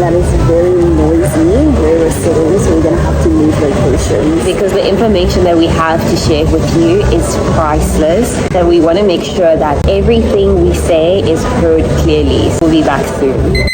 that is very noisy where we're sitting, so we're going to have to move locations. Because the information that we have to share with you is priceless, that we want to make sure that everything we say is heard clearly. So we'll be back soon.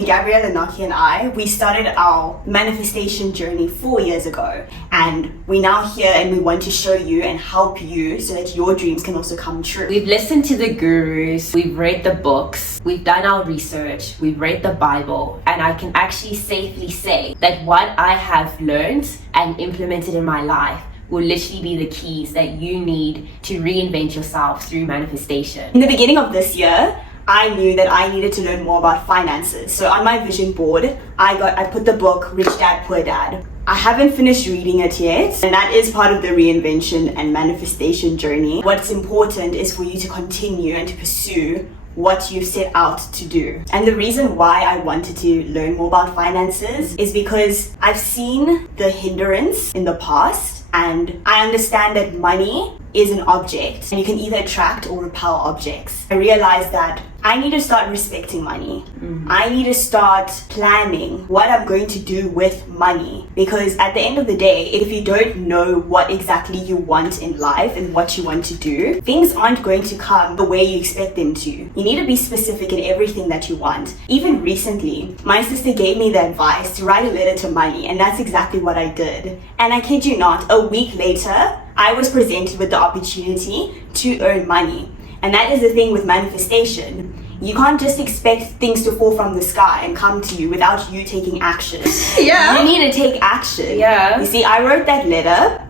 Gabrielle Naki and I, we started our manifestation journey 4 years ago, and we're now here and we want to show you and help you so that your dreams can also come true. We've listened to the gurus, we've read the books, we've done our research, we've read the Bible, and I can actually safely say that what I have learned and implemented in my life will literally be the keys that you need to reinvent yourself through manifestation. In the beginning of this year, I knew that I needed to learn more about finances. So on my vision board, I put the book Rich Dad Poor Dad. I haven't finished reading it yet, and that is part of the reinvention and manifestation journey. What's important is for you to continue and to pursue what you've set out to do. And the reason why I wanted to learn more about finances is because I've seen the hindrance in the past, and I understand that money is an object and you can either attract or repel objects. I realized that I need to start respecting money. I need to start planning what I'm going to do with money, because at the end of the day, if you don't know what exactly you want in life and what you want to do, things aren't going to come the way you expect them to. You need to be specific in everything that you want. Even recently, my sister gave me the advice to write a letter to money, and that's exactly what I did. And I kid you not, a week later, I was presented with the opportunity to earn money. And that is the thing with manifestation. You can't just expect things to fall from the sky and come to you without you taking action. Yeah. You need to take action. Yeah. You see, I wrote that letter,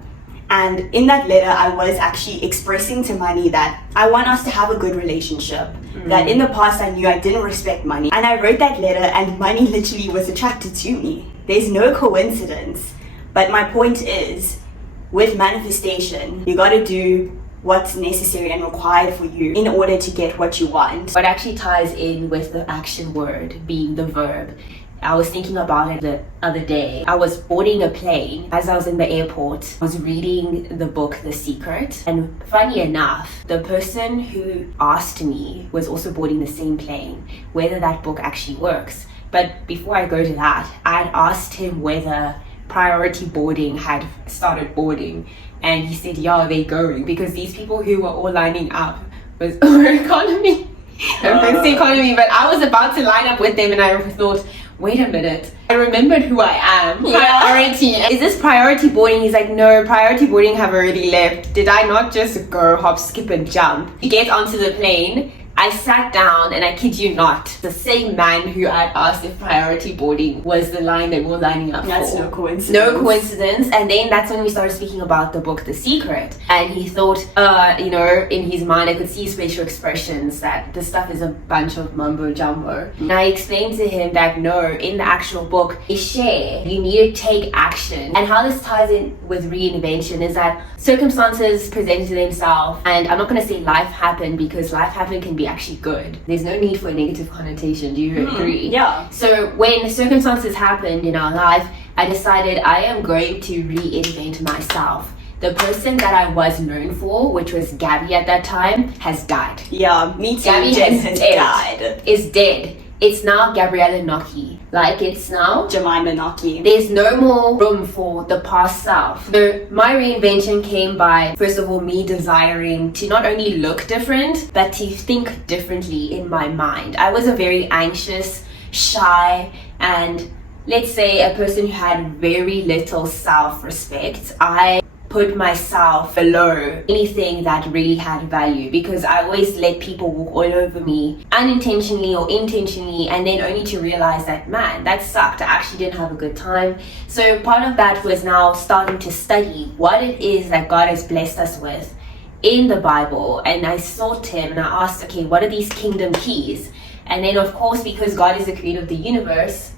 and in that letter, I was actually expressing to money that I want us to have a good relationship. That in the past, I knew I didn't respect money. And I wrote that letter, and money literally was attracted to me. There's no coincidence. But my point is, with manifestation, you gotta do what's necessary and required for you in order to get what you want. What actually ties in with the action word being the verb. I was thinking about it the other day. I was boarding a plane. As I was in the airport, I was reading the book The Secret, and funny enough, the person who asked me was also boarding the same plane, whether that book actually works. But before I go to that, I'd asked him whether priority boarding had started boarding, and he said, yeah, they're going, because these people who were all lining up was economy, fancy economy. But I was about to line up with them, and I thought, wait a minute, I remembered who I am. Priority. Is this priority boarding? He's like, no, priority boarding have already left. Did I not just go hop, skip, and jump? He gets onto the plane. I sat down, and I kid you not, the same man who I'd asked if priority boarding was the line that we're lining up That's for. no coincidence. No coincidence. And then that's when we started speaking about the book The Secret, and he thought, in his mind, I could see his facial expressions that this stuff is a bunch of mumbo jumbo. And I explained to him that no, in the actual book, they share, you need to take action. And how this ties in with reinvention is that circumstances present themselves, and I'm not going to say life happened, because life happened can be actually good. There's no need for a negative connotation. Do you agree? Yeah. So when circumstances happened in our life, I decided I am going to reinvent myself. The person that I was known for, which was Gabby at that time, has died. Yeah, me too. Gabby Jen has died. Is dead. It's now Gabriella Naki. Like, it's now Jemima Naki. there's no more room for the past self. So my reinvention came by, first of all, me desiring to not only look different, but to think differently in my mind. I was a very anxious, shy, and let's say a person who had very little self-respect. I put myself below anything that really had value, because I always let people walk all over me unintentionally or intentionally, and then only to realize that, man, that sucked. I actually didn't have a good time. So part of that was now starting to study what it is that God has blessed us with in the Bible. And I sought him and I asked, okay, what are these kingdom keys? And then of course, because God is the creator of the universe,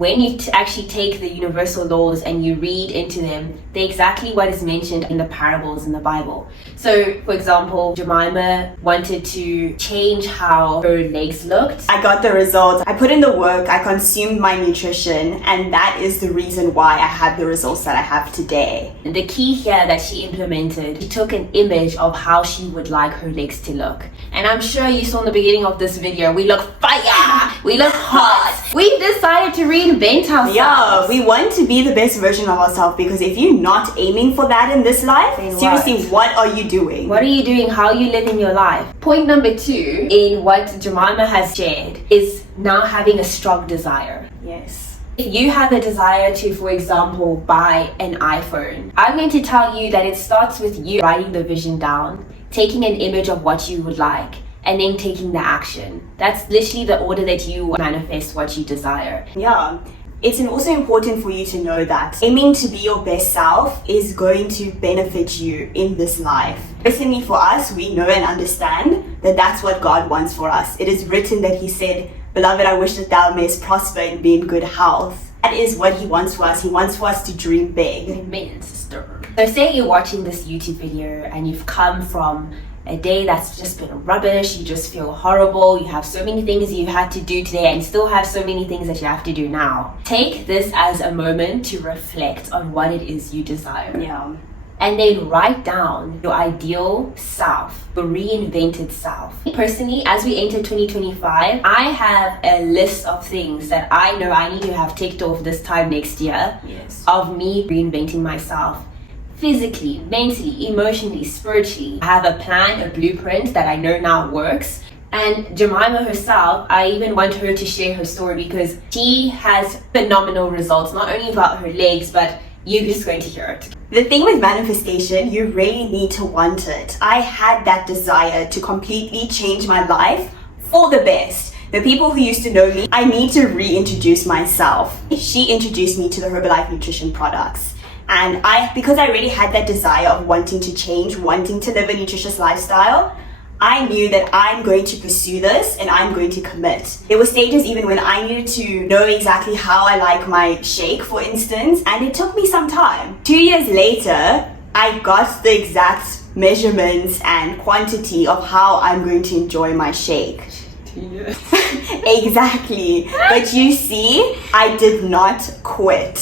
when you actually take the universal laws and you read into them, they're exactly what is mentioned in the parables in the Bible. So, for example, Jemima wanted to change how her legs looked. I got the results. I put in the work, I consumed my nutrition, and that is the reason why I have the results that I have today. The key here that she implemented, she took an image of how she would like her legs to look. And I'm sure you saw in the beginning of this video, we look fire, we look hot. We've decided to reinvent ourselves. Yeah, we want to be the best version of ourselves, because if you're not aiming for that in this life, then seriously, what are you doing? What are you doing? How are you living your life? Point number 2 in what Jemima has shared is now having a strong desire. Yes. If you have a desire to, for example, buy an iPhone, I'm going to tell you that it starts with you writing the vision down, taking an image of what you would like, and then taking the action. That's literally the order that you manifest what you desire. Yeah. It's also important for you to know that aiming to be your best self is going to benefit you in this life. Personally, for us, we know and understand that that's what God wants for us. It is written that He said, "Beloved, I wish that thou mayest prosper and be in good health." That is what He wants for us. He wants for us to dream big. Amen, sister. So say you're watching this YouTube video and you've come from a day that's just been rubbish, you just feel horrible, you have so many things you had to do today and still have so many things that you have to do now. Take this as a moment to reflect on what it is you desire. Yeah. And then write down your ideal self, the reinvented self. Personally, as we enter 2025, I have a list of things that I know I need to have ticked off this time next year. Yes. Of me reinventing myself. Physically, mentally, emotionally, spiritually. I have a plan, a blueprint that I know now works. And Jemima herself, I even want her to share her story because she has phenomenal results, not only about her legs, but you're just going to hear it. The thing with manifestation, you really need to want it. I had that desire to completely change my life for the best. The people who used to know me, I need to reintroduce myself. She introduced me to the Herbalife nutrition products. And because I already had that desire of wanting to change, wanting to live a nutritious lifestyle, I knew that I'm going to pursue this and I'm going to commit. There were stages even when I needed to know exactly how I like my shake, for instance, and it took me some time. 2 years later, I got the exact measurements and quantity of how I'm going to enjoy my shake. Exactly. But you see, I did not quit.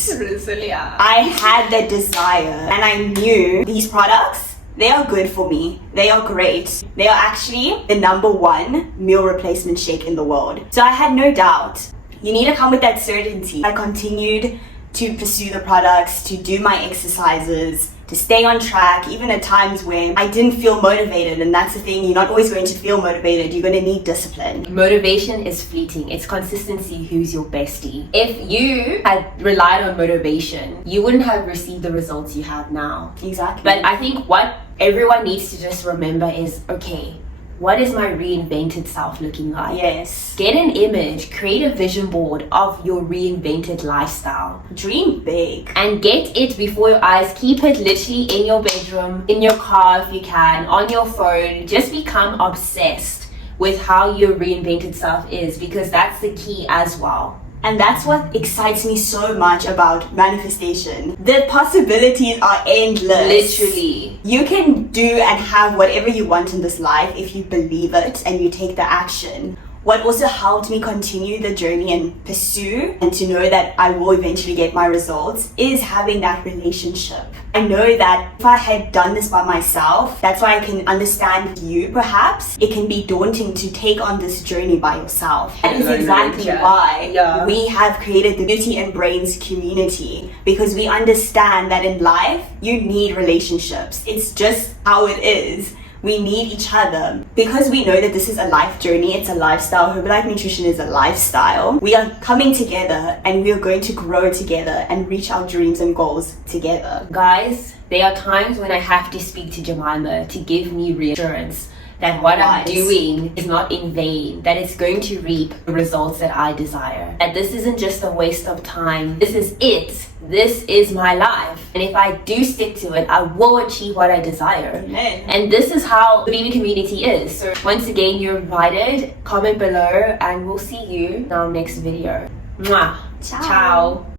I had that desire and I knew these products, they are good for me. They are great. They are actually the #1 meal replacement shake in the world. So I had no doubt. You need to come with that certainty. I continued to pursue the products, to do my exercises, to stay on track, even at times where I didn't feel motivated. And that's the thing, you're not always going to feel motivated. You're going to need discipline. Motivation is fleeting. It's consistency who's your bestie. If you had relied on motivation, you wouldn't have received the results you have now. Exactly. But I think what everyone needs to just remember is, okay, what is my reinvented self looking like? Yes. Get an image, create a vision board of your reinvented lifestyle. Dream big. And get it before your eyes. Keep it literally in your bedroom, in your car if you can, on your phone. Just become obsessed with how your reinvented self is, because that's the key as well. And that's what excites me so much about manifestation. The possibilities are endless. Literally. You can do and have whatever you want in this life if you believe it and you take the action. What also helped me continue the journey and pursue and to know that I will eventually get my results is having that relationship. I know that if I had done this by myself, that's why I can understand you perhaps. It can be daunting to take on this journey by yourself. That is exactly why we have created the Beauty and Brains community, because we understand that in life, you need relationships. It's just how it is. We need each other because we know that this is a life journey. It's a lifestyle. Herbalife Nutrition is a lifestyle. We are coming together and we are going to grow together and reach our dreams and goals together. Guys, there are times when I have to speak to Jemima to give me reassurance that what I'm doing is not in vain, that it's going to reap the results that I desire. That this isn't just a waste of time. This is it. This is my life. And if I do stick to it, I will achieve what I desire. Amen. And this is how the BB community is. So once again, you're invited. Comment below and we'll see you in our next video. Mwah. Ciao. Ciao.